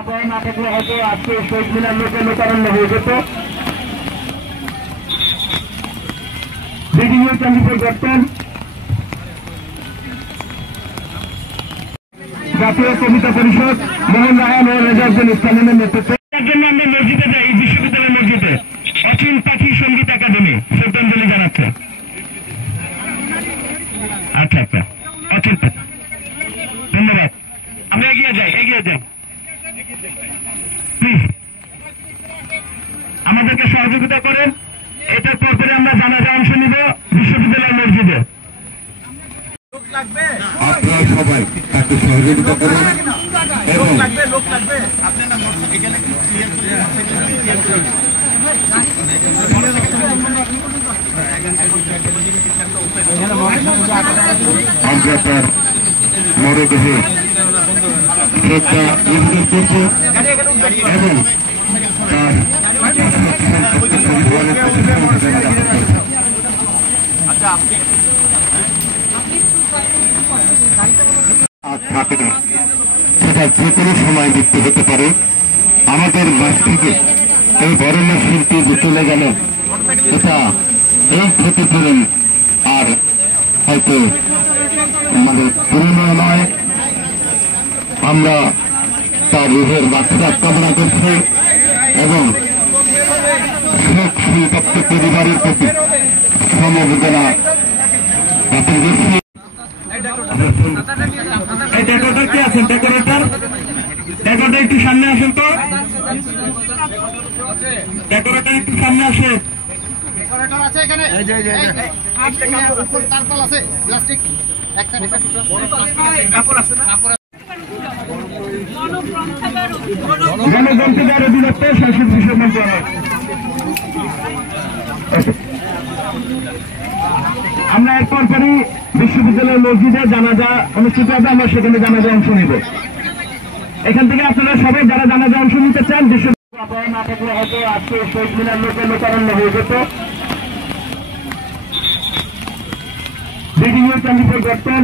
না থাকলে হয়তো আজকে শহীদ মিনার লোকে লোকারণ্য হয়ে যেত। ভিডিও ক্যান্ডিডেট করতেন জাতীয় কবিতা পরিষদ মোহন রায়হান ও রেজাউদ্দিন ইসলামের নেতৃত্বে। তার জন্য আমরা মসজিদে যাই, বিশ্ববিদ্যালয় মসজিদে অচিন পাখি সঙ্গীত একাডেমি শ্রদ্ধাঞ্জলি জানাচ্ছে। আচ্ছা আচ্ছা, অচিন পাখি, ধন্যবাদ। আমরা এগিয়ে যাই প্লিজ, আমাদেরকে সহযোগিতা করেন। এটার পরে আমরা জানাজা অংশ নিব বিশ্ববিদ্যালয় মসজিদে। আপনারা সবাই তাকে সহযোগিতা করুন এবং আমরা তার মরদেহে শ্রদ্ধা নিবেদন করব এবং তার পরিবারের প্রতি থাকে না, সেটা যে কোনো সময় মৃত্যু হতে পারে। আমাদের মাঝ থেকে এই বরেণ্য শিল্পী যে চলে গেল, এটা এই ক্ষতিপূরণ আর হয়তো পুরনো নয়। আমরা তার রুহের মাত্রা কামনা করছি এবং শেখ শিল্পত্ব পরিবারের প্রতি সমবেদনা জ্ঞাপন করছি। ডেকোরেটর কে আছেন? ডেকোরেটর একটু সামনে আসেন তো, ডেকোরেটর একটু সামনে আসেন। গণগ্রন্থাগার অধিদপ্তর সংসদ বিষয় মন্ত্রণালয়। আমরা এরপর পরই বিশ্ববিদ্যালয় মসজিদে জানাজা অনুষ্ঠিত হবে, আমরা সেখানে জানাজা অংশ নিব। এখান থেকে আপনারা সবাই যারা জানাজা অংশ নিতে চান, বিশ্ববিদ্যালয় না থাকলে হয়তো আজকে শহীদ মিনার লোকে লোকারণ্য হয়ে যেত। ভিডিও ক্যান্ডিডেট করতেন